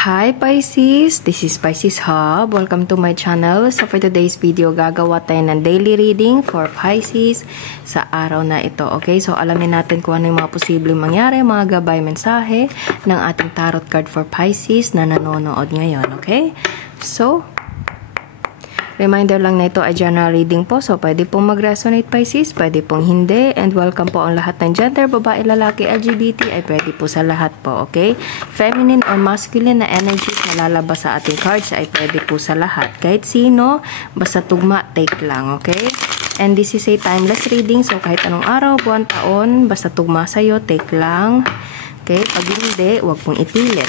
Hi Pisces! This is Pisces Hub. Welcome to my channel. So for today's video, gagawa tayo ng daily reading for Pisces sa araw na ito. Okay, so alamin natin kung ano yung mga posibleng mangyari, mga gabay mensahe ng ating tarot card for Pisces na nanonood ngayon. Okay, so reminder lang na ito ay general reading po. So, pwede pong mag-resonate Pisces, pwede pong hindi. And welcome po ang lahat ng gender, babae, lalaki, LGBT, ay pwede po sa lahat po, okay? Feminine or masculine na energies na lalabas sa ating cards ay pwede po sa lahat. Kahit sino, basta tugma, take lang, okay? And this is a timeless reading. So, kahit anong araw, buwan, taon, basta tugma sa'yo, take lang. Okay? Pag hindi, huwag pong ipilit.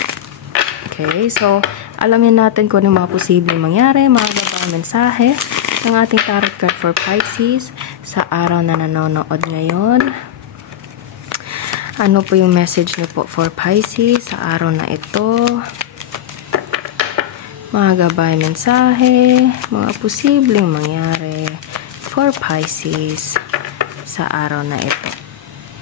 Okay? So, alamin natin kung ano mga posibleng mangyari, mga mensahe ng ating tarot card for Pisces sa araw na nanonood ngayon. Ano po yung message niyo po for Pisces sa araw na ito? Mga gabay mensahe, mga posibleng mangyari for Pisces sa araw na ito.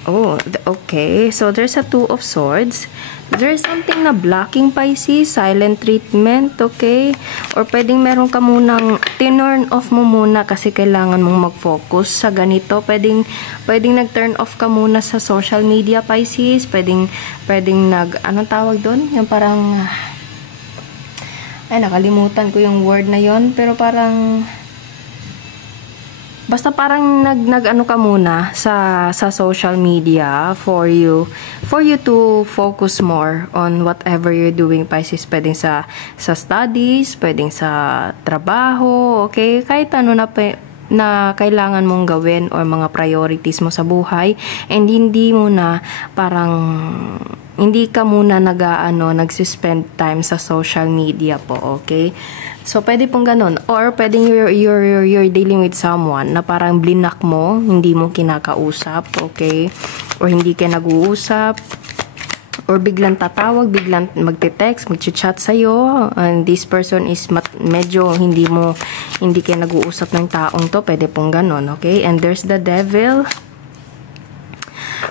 Oh, okay. So, there's a Two of Swords. There's something na blocking Pisces, silent treatment, okay? Or pwedeng meron ka munang turn off mo muna kasi kailangan mong mag-focus sa ganito. Pwedeng nag-turn off ka muna sa social media, Pisces. Pwedeng anong tawag doon? Yung parang, ay, nakalimutan ko yung word na yon, pero parang, basta parang nag-ano ka muna sa social media for you to focus more on whatever you're doing, Pisces. Pwedeng sa studies, pwedeng sa trabaho, okay? Kahit ano na kailangan mong gawin or mga priorities mo sa buhay, and hindi ka muna nag-spend time sa social media po, okay? So, pwede pong ganun. Or, pwedeng you're dealing with someone na parang blinak mo, hindi mo kinakausap, okay? Or hindi ka nag-uusap. Or biglang tatawag, biglang magte-text, mag-chat sa'yo. And this person is medyo hindi ka nag-uusap ng taong to. Pwede pong ganun, okay? And there's the Devil.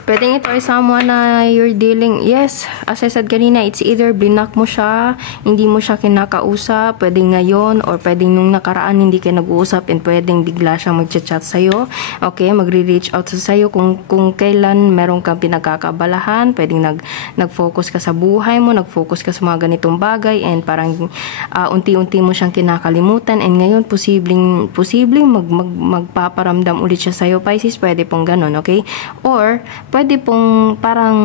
Pwedeng ito ay someone na you're dealing, yes, as I said kanina, it's either blinak mo siya, hindi mo siya kinakausap, pwedeng ngayon, or pwedeng nung nakaraan hindi kayo nag-uusap, and pwedeng bigla siyang mag-chat sa'yo, okay, magre-reach out sa'yo kung kailan meron kang pinagkakabalahan, pwedeng nag-focus ka sa buhay mo, nag-focus ka sa mga ganitong bagay, and parang unti-unti mo siyang kinakalimutan, and ngayon, posibleng magpaparamdam ulit siya sa'yo, Pisces, pwede pong ganun, okay? Or, pwede pong parang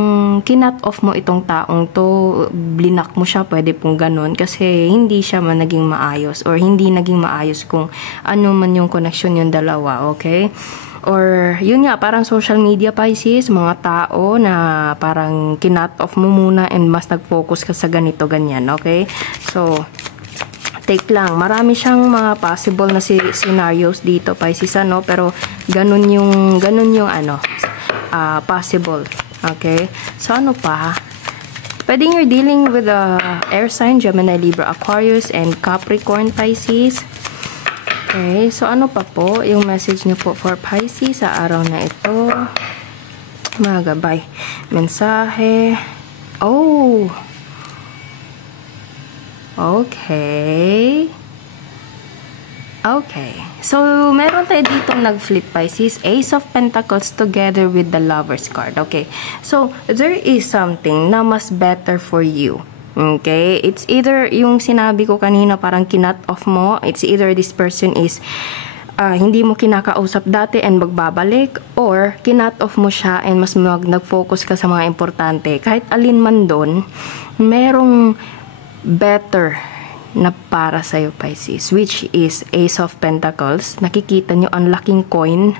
kinat off mo itong taong to, blinak mo siya, pwede pong ganun, kasi hindi siya naging maayos, or hindi naging maayos kung ano man yung connection yung dalawa, okay? Or, yun nga, parang social media, Pisces, mga tao na parang kinat off mo muna and mas nag-focus ka sa ganito, ganyan, okay? So, take lang. Marami siyang mga possible na scenarios dito, Pisces, ano? Pero, ganun yung possible. Okay? So, ano pa? Pwedeng you're dealing with air sign, Gemini, Libra, Aquarius, and Capricorn, Pisces. Okay? So, ano pa po yung message niyo po for Pisces sa araw na ito? Mga gabay. Mensahe. Oh! Okay. Okay. So, meron tayo ditong nag-flip, Pisces. Ace of Pentacles together with the Lover's card. Okay. So, there is something na mas better for you. Okay. It's either yung sinabi ko kanina parang kinat off mo. It's either this person is hindi mo kinakausap dati and magbabalik, or kinat off mo siya and mas nag-focus ka sa mga importante. Kahit alin man doon, merong better na para sa'yo, Pisces, which is Ace of Pentacles. Nakikita nyo, ang laking coin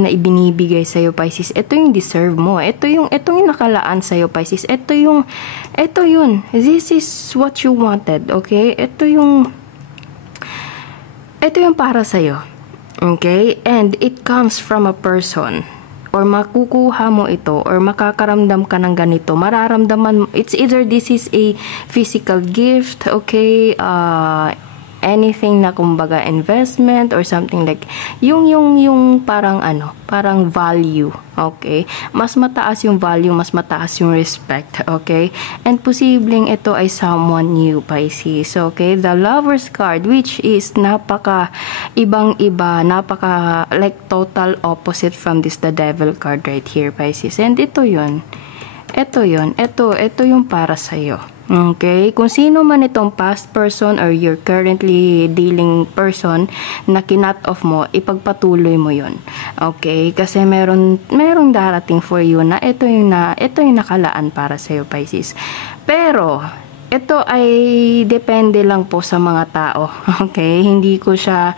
na ibinibigay sa'yo, Pisces. Ito yung deserve mo. Ito yung nakalaan sa'yo, Pisces. Ito yun. This is what you wanted, okay? Ito yung para sa'yo, okay? And it comes from a person, or makukuha mo ito, or makakaramdam ka ng ganito, mararamdaman, it's either this is a physical gift, okay, anything na kumbaga investment or something like yung parang parang value, okay? Mas mataas yung value, mas mataas yung respect, okay? And posibleng ito ay someone new, Pisces, okay? The Lover's card, which is napaka ibang-iba, napaka like total opposite from this the Devil card right here, Pisces. And ito yun. Ito yung para sa'yo. Okay? Kung sino man itong past person or you're currently dealing person na kinut off mo, ipagpatuloy mo yun. Okay? Kasi merong darating for you na ito yung nakalaan para sa'yo, Pisces. Pero, ito ay depende lang po sa mga tao. Okay? Hindi ko siya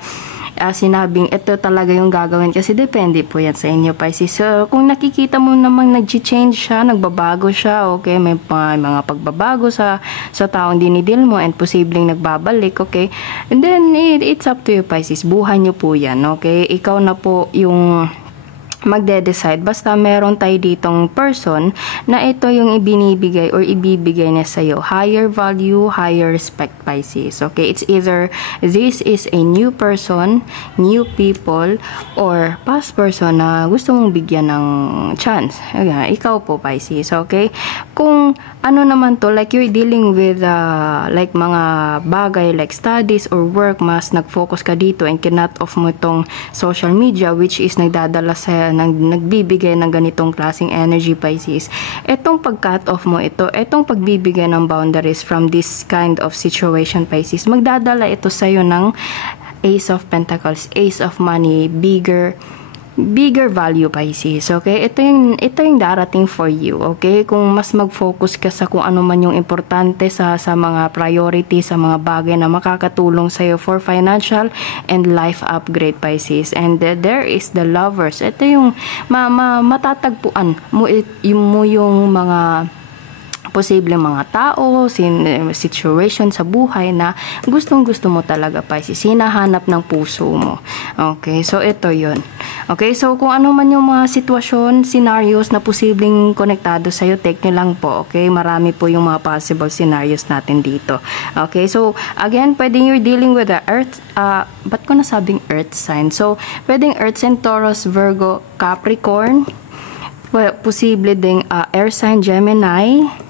sinabing ito talaga yung gagawin kasi depende po yan sa inyo, Pisces. So, kung nakikita mo namang nag-change siya, nagbabago siya, okay, may mga pagbabago sa taong dinidil mo and posibleng nagbabalik, okay, and then it's up to you, Pisces. Buhay nyo po yan, okay? Ikaw na po yung magde-decide. Basta meron tayo ditong person na ito yung ibinibigay or ibibigay niya sa'yo. Higher value, higher respect, Pisces. Okay? It's either this is a new person, new people, or past person na gusto mong bigyan ng chance. Ayan, ikaw po, Pisces. Okay? Kung ano naman to, like you're dealing with like mga bagay like studies or work, mas nag-focus ka dito and kinut off mo itong social media which is nagdadala sa nagbibigay ng ganitong klaseng energy, Pisces. Etong pag-cut off mo etong pagbibigay ng boundaries from this kind of situation, Pisces, magdadala ito sa'yo ng Ace of Pentacles, Ace of Money, bigger value, Pisces. Okay? Ito yung darating for you. Okay? Kung mas mag-focus ka sa kung ano man yung importante sa mga priority, sa mga bagay na makakatulong sa iyo for financial and life upgrade, Pisces. And there is the Lovers. Ito yung matatagpuan mo yung mga posible mga tao, situation sa buhay na gustong-gusto mo talaga, Pisces. Hinahanap ng puso mo. Okay, so ito yun. Okay, so kung ano man yung mga sitwasyon, scenarios na posibleng konektado sa'yo, take nyo lang po. Okay, marami po yung mga possible scenarios natin dito. Okay, so again, pwedeng you're dealing with the Earth, ba't ko nasabing Earth sign? So, pwedeng Earth sign, Taurus, Virgo, Capricorn, posible ding Air sign, Gemini,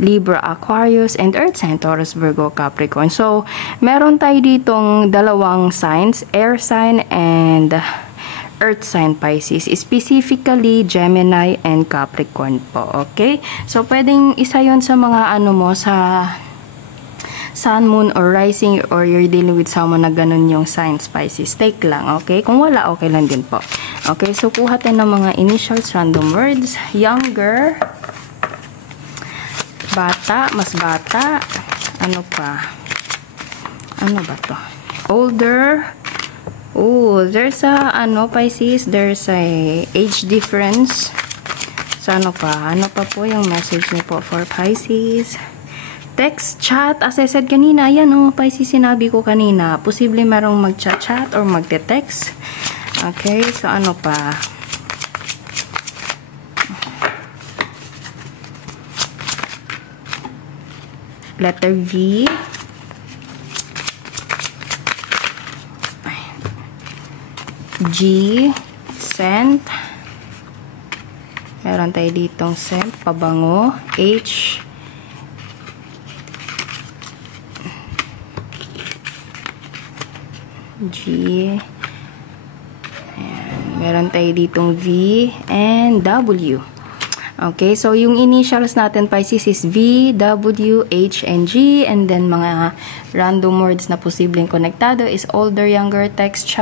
Libra, Aquarius, and Earth sign, Taurus, Virgo, Capricorn. So, meron tayo ditong dalawang signs, air sign and Earth sign, Pisces. Specifically, Gemini and Capricorn po. Okay? So, pwedeng isa yon sa mga mo sa Sun, Moon, or Rising, or you're dealing with someone na ganun yung signs, Pisces. Take lang, okay? Kung wala, okay lang din po. Okay? So, kuha tayo ng mga initials, random words. Younger, bata, mas bata, ano pa? Ano ba to? Older. Oh, there's a, Pisces, there's a age difference. So, ano pa? Ano pa po yung message niyo po for Pisces? Text, chat, as I said kanina, yan Pisces, sinabi ko kanina. Posible merong mag-chat or magte-text. Okay, so ano pa? Letter V. G. Scent. Meron tayo ditong scent. Pabango. H. G. Ayan. Meron tayo ditong V. And W. Okay, so yung initials natin, Pisces, is V, W, H, and G. And then, mga random words na posibleng konektado is older, younger, text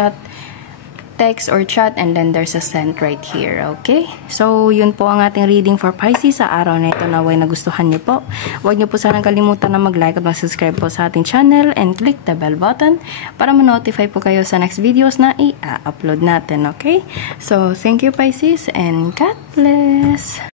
or chat, and then there's a scent right here. Okay? So, yun po ang ating reading for Pisces sa araw na ito. Naway nagustuhan niyo po. Huwag niyo po sanang kalimutan na mag-like at mag-subscribe po sa ating channel and click the bell button para ma-notify po kayo sa next videos na i-upload natin. Okay? So, thank you, Pisces, and God bless!